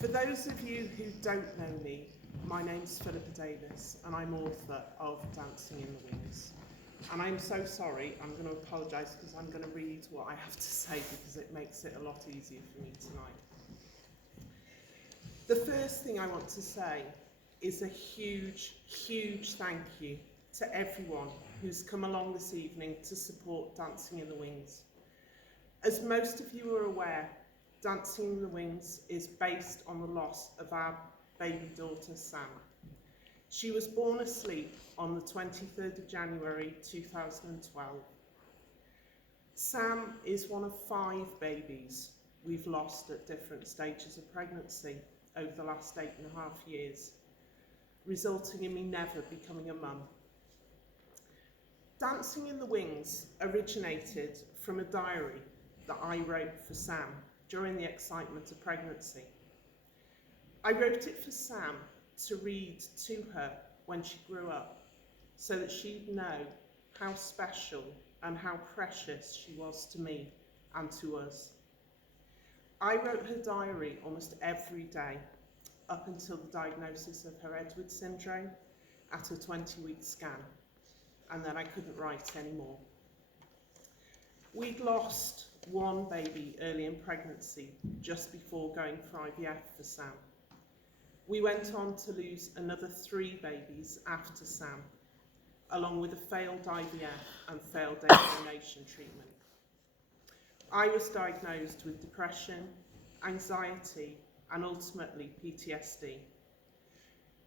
For those of you who don't know me, my name's Philippa Davis and I'm author of Dancing in the Wings. And I'm so sorry, I'm going to apologise because I'm going to read what I have to say because it makes it a lot easier for me tonight. The first thing I want to say is a huge, huge thank you to everyone who's come along this evening to support Dancing in the Wings. As most of you are aware, Dancing in the Wings is based on the loss of our baby daughter Sam. She was born asleep on the 23rd of January 2012. Sam is one of 5 babies we've lost at different stages of pregnancy over the last 8.5 years, resulting in me never becoming a mum. Dancing in the Wings originated from a diary that I wrote for Sam during the excitement of pregnancy. I wrote it for Sam to read to her when she grew up, so that she'd know how special and how precious she was to me and to us. I wrote her diary almost every day up until the diagnosis of her Edwards syndrome at a 20-week scan, and then I couldn't write anymore. We'd lost one baby early in pregnancy, just before going for IVF for Sam. We went on to lose another 3 babies after Sam, along with a failed IVF and failed egg donation treatment. I was diagnosed with depression, anxiety, and ultimately PTSD.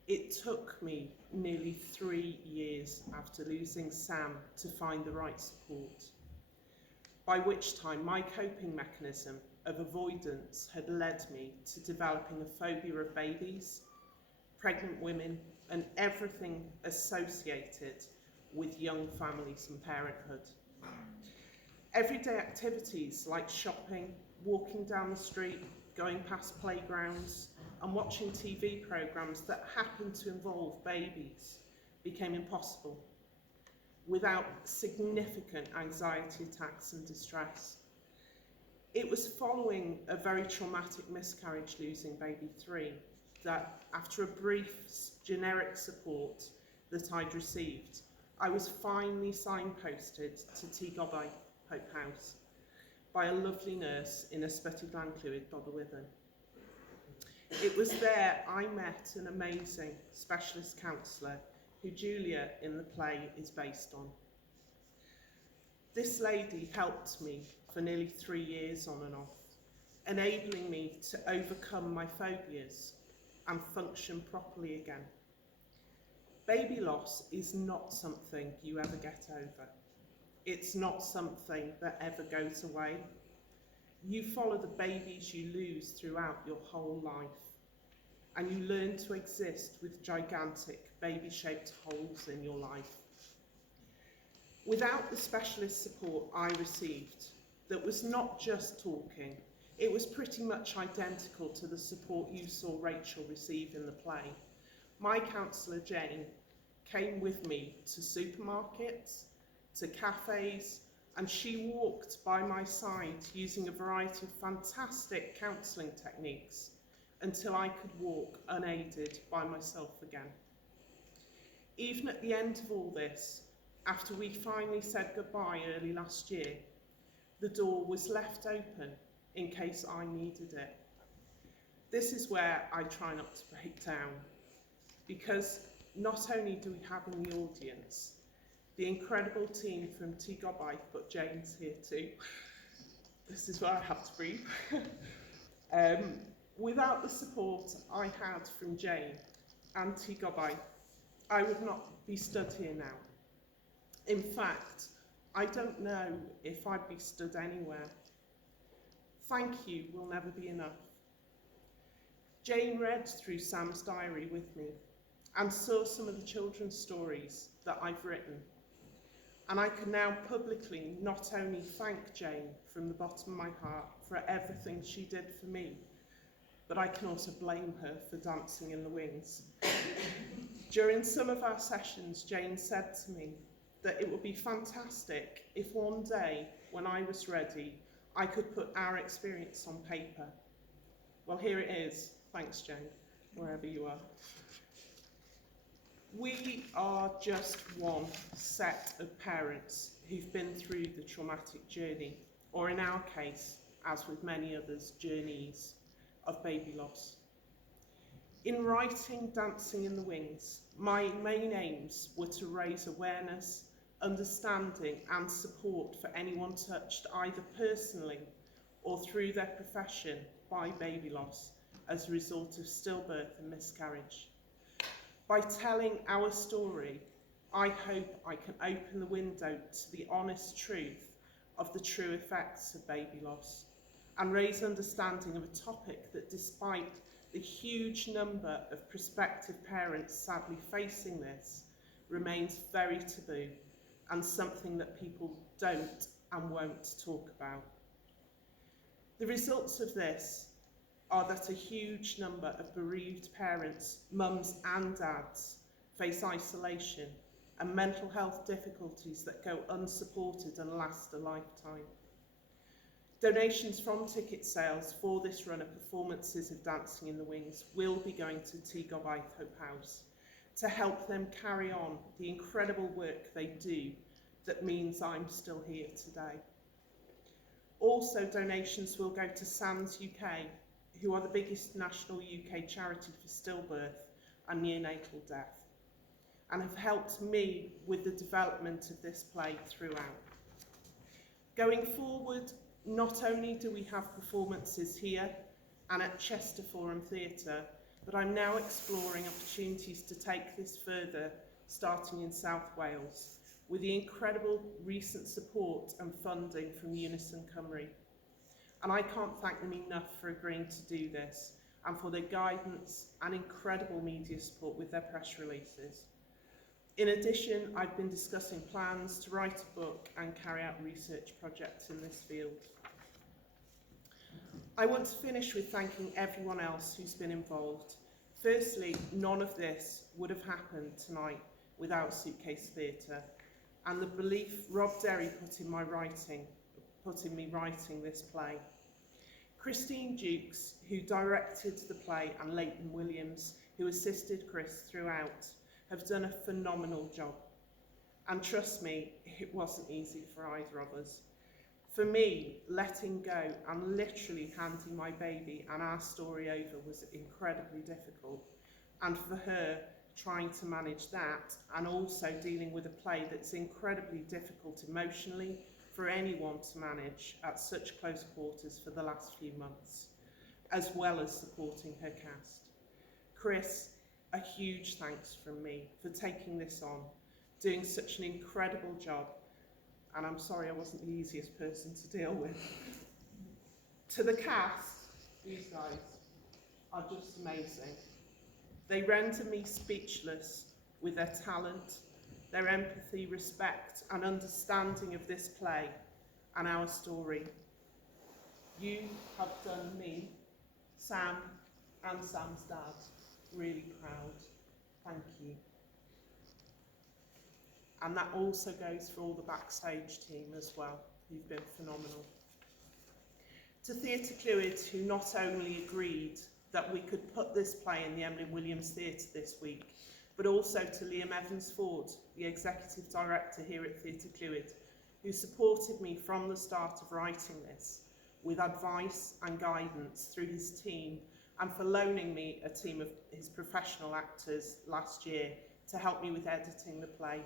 It took me nearly 3 years after losing Sam to find the right support, by which time my coping mechanism of avoidance had led me to developing a phobia of babies, pregnant women, and everything associated with young families and parenthood. Everyday activities like shopping, walking down the street, going past playgrounds, and watching TV programmes that happened to involve babies became impossible without significant anxiety attacks and distress. It was following a very traumatic miscarriage losing baby 3 that, after a brief generic support that I'd received, I was finally signposted to Tŷ Gobaith Hope House by a lovely nurse in Ysbyty Glan-Clwyd, Bodelwyddan. It was there I met an amazing specialist counsellor who Julia in the play is based on. This lady helped me for nearly 3 years on and off, enabling me to overcome my phobias and function properly again. Baby loss is not something you ever get over. It's not something that ever goes away. You follow the babies you lose throughout your whole life, and you learn to exist with gigantic baby-shaped holes in your life. Without the specialist support I received, that was not just talking, it was pretty much identical to the support you saw Rachel receive in the play. My counsellor Jane came with me to supermarkets, to cafes, and she walked by my side using a variety of fantastic counselling techniques until I could walk unaided by myself again. Even at the end of all this, after we finally said goodbye early last year, the door was left open in case I needed it. This is where I try not to break down, because not only do we have in the audience the incredible team from Tŷ Gobaith, but Jane's here too. This is where I have to breathe. Without the support I had from Jane and Tŷ Gobaith, I would not be stood here now. In fact, I don't know if I'd be stood anywhere. Thank you will never be enough. Jane read through Sam's diary with me and saw some of the children's stories that I've written. And I can now publicly not only thank Jane from the bottom of my heart for everything she did for me, but I can also blame her for Dancing in the Wings. During some of our sessions, Jane said to me that it would be fantastic if one day, when I was ready, I could put our experience on paper. Well, here it is. Thanks, Jane, wherever you are. We are just one set of parents who've been through the traumatic journey, or in our case, as with many others, journeys of baby loss. In writing Dancing in the Wings, my main aims were to raise awareness, understanding and support for anyone touched either personally or through their profession by baby loss as a result of stillbirth and miscarriage. By telling our story, I hope I can open the window to the honest truth of the true effects of baby loss and raise understanding of a topic that, despite the huge number of prospective parents sadly facing this, remains very taboo and something that people don't and won't talk about. The results of this are that a huge number of bereaved parents, mums and dads, face isolation and mental health difficulties that go unsupported and last a lifetime. Donations from ticket sales for this run of performances of Dancing in the Wings will be going to Tŷ Hope House to help them carry on the incredible work they do that means I'm still here today. Also, donations will go to SANS UK, who are the biggest national UK charity for stillbirth and neonatal death, and have helped me with the development of this play throughout. Going forward, not only do we have performances here and at Chester Forum Theatre, but I'm now exploring opportunities to take this further, starting in South Wales, with the incredible recent support and funding from Unison Cymru. And I can't thank them enough for agreeing to do this and for their guidance and incredible media support with their press releases. In addition, I've been discussing plans to write a book and carry out research projects in this field. I want to finish with thanking everyone else who's been involved. Firstly, none of this would have happened tonight without Suitcase Theatre and the belief Rob Derry put in me writing this play. Christine Jukes, who directed the play, and Leighton Williams, who assisted Chris throughout, have done a phenomenal job. And trust me, it wasn't easy for either of us. For me, letting go and literally handing my baby and our story over was incredibly difficult. And for her, trying to manage that and also dealing with a play that's incredibly difficult emotionally for anyone to manage at such close quarters for the last few months, as well as supporting her cast. Chris, a huge thanks from me for taking this on, doing such an incredible job, and I'm sorry I wasn't the easiest person to deal with. To the cast, these guys are just amazing. They render me speechless with their talent, their empathy, respect and understanding of this play and our story. You have done me, Sam and Sam's dad, really proud. Thank you. And that also goes for all the backstage team as well, who've been phenomenal. To Theatre Clwyd, who not only agreed that we could put this play in the Emlyn Williams Theatre this week, but also to Liam Evans-Ford, the Executive Director here at Theatre Clwyd, who supported me from the start of writing this with advice and guidance through his team, and for loaning me a team of his professional actors last year to help me with editing the play.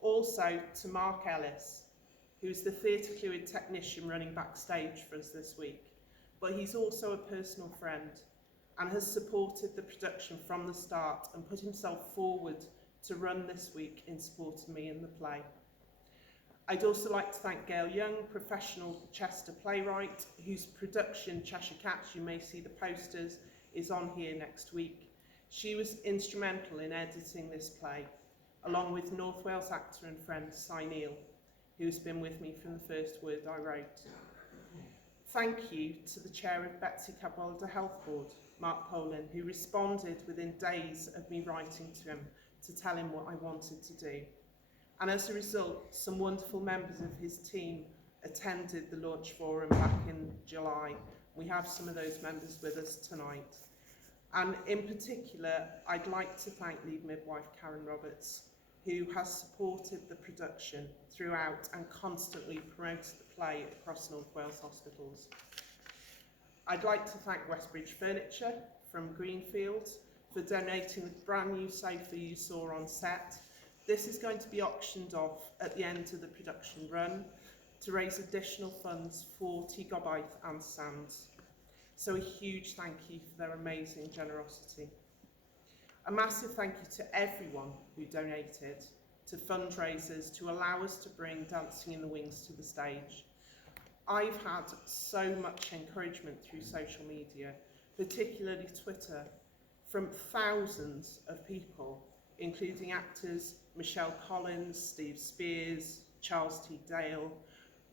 Also to Mark Ellis, who's the Theatre Clwyd technician running backstage for us this week, but he's also a personal friend and has supported the production from the start and put himself forward to run this week in support of me in the play. I'd also like to thank Gail Young, professional Chester playwright, whose production, Cheshire Cats, you may see the posters, is on here next week. She was instrumental in editing this play, along with North Wales actor and friend Cy Neal, who's been with me from the first word I wrote. Thank you to the chair of Betsy Cadwallader Health Board, Mark Poland, who responded within days of me writing to him to tell him what I wanted to do. And as a result, some wonderful members of his team attended the launch forum back in July. We have some of those members with us tonight. And in particular, I'd like to thank lead midwife Karen Roberts, who has supported the production throughout and constantly promoted the play across North Wales hospitals. I'd like to thank Westbridge Furniture from Greenfield for donating the brand new sofa you saw on set. This is going to be auctioned off at the end of the production run to raise additional funds for Tŷ Gobaith and Sands. So a huge thank you for their amazing generosity. A massive thank you to everyone who donated to fundraisers to allow us to bring Dancing in the Wings to the stage. I've had so much encouragement through social media, particularly Twitter, from thousands of people, including actors Michelle Collins, Steve Spears, Charles T. Dale,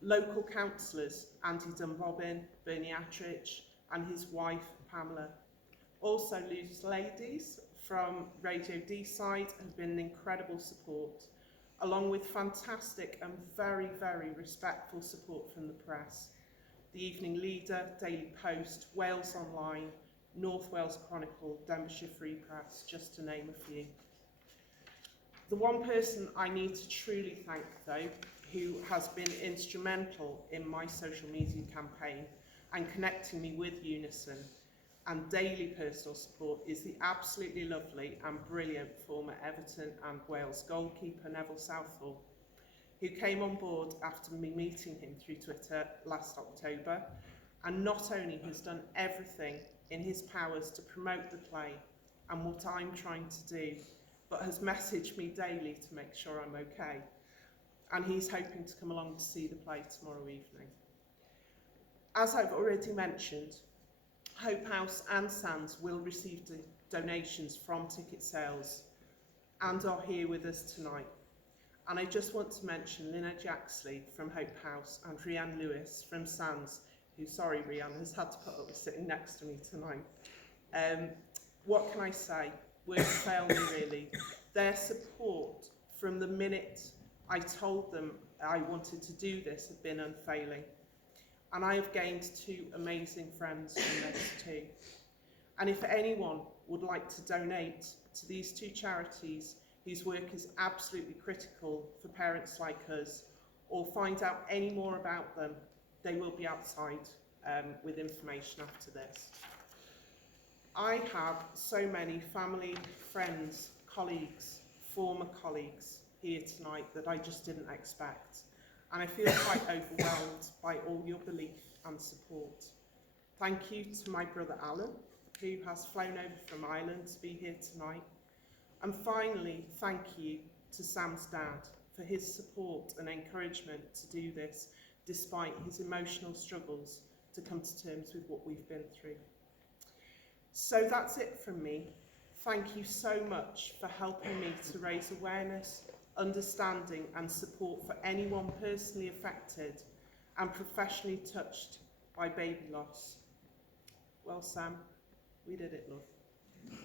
local councillors Andy Dunbobbin, Bernie Attridge, and his wife Pamela. Also, Loose Ladies from Radio D-Side have been an incredible support, along with fantastic and very, very respectful support from the press. The Evening Leader, Daily Post, Wales Online, North Wales Chronicle, Denbighshire Free Press, just to name a few. The one person I need to truly thank, though, who has been instrumental in my social media campaign and connecting me with Unison and daily personal support, is the absolutely lovely and brilliant former Everton and Wales goalkeeper Neville Southall, who came on board after me meeting him through Twitter last October, and not only has done everything in his powers to promote the play and what I'm trying to do, but has messaged me daily to make sure I'm okay. And he's hoping to come along to see the play tomorrow evening. As I've already mentioned, Hope House and Sands will receive donations from ticket sales and are here with us tonight. And I just want to mention Lina Jaxley from Hope House and Rhiann Lewis from Sands, who, sorry Rhiann, has had to put up with sitting next to me tonight. What can I say? Words fail me really. Their support from the minute I told them I wanted to do this have been unfailing. And I have gained two amazing friends from this too. And if anyone would like to donate to these two charities whose work is absolutely critical for parents like us, or find out any more about them, they will be outside with information after this. I have so many family, friends, colleagues, former colleagues here tonight that I just didn't expect. And I feel quite overwhelmed by all your belief and support. Thank you to my brother Alan, who has flown over from Ireland to be here tonight. And finally, thank you to Sam's dad for his support and encouragement to do this, despite his emotional struggles to come to terms with what we've been through. So that's it from me. Thank you so much for helping me to raise awareness, understanding and support for anyone personally affected and professionally touched by baby loss. Well, Sam, we did it, love.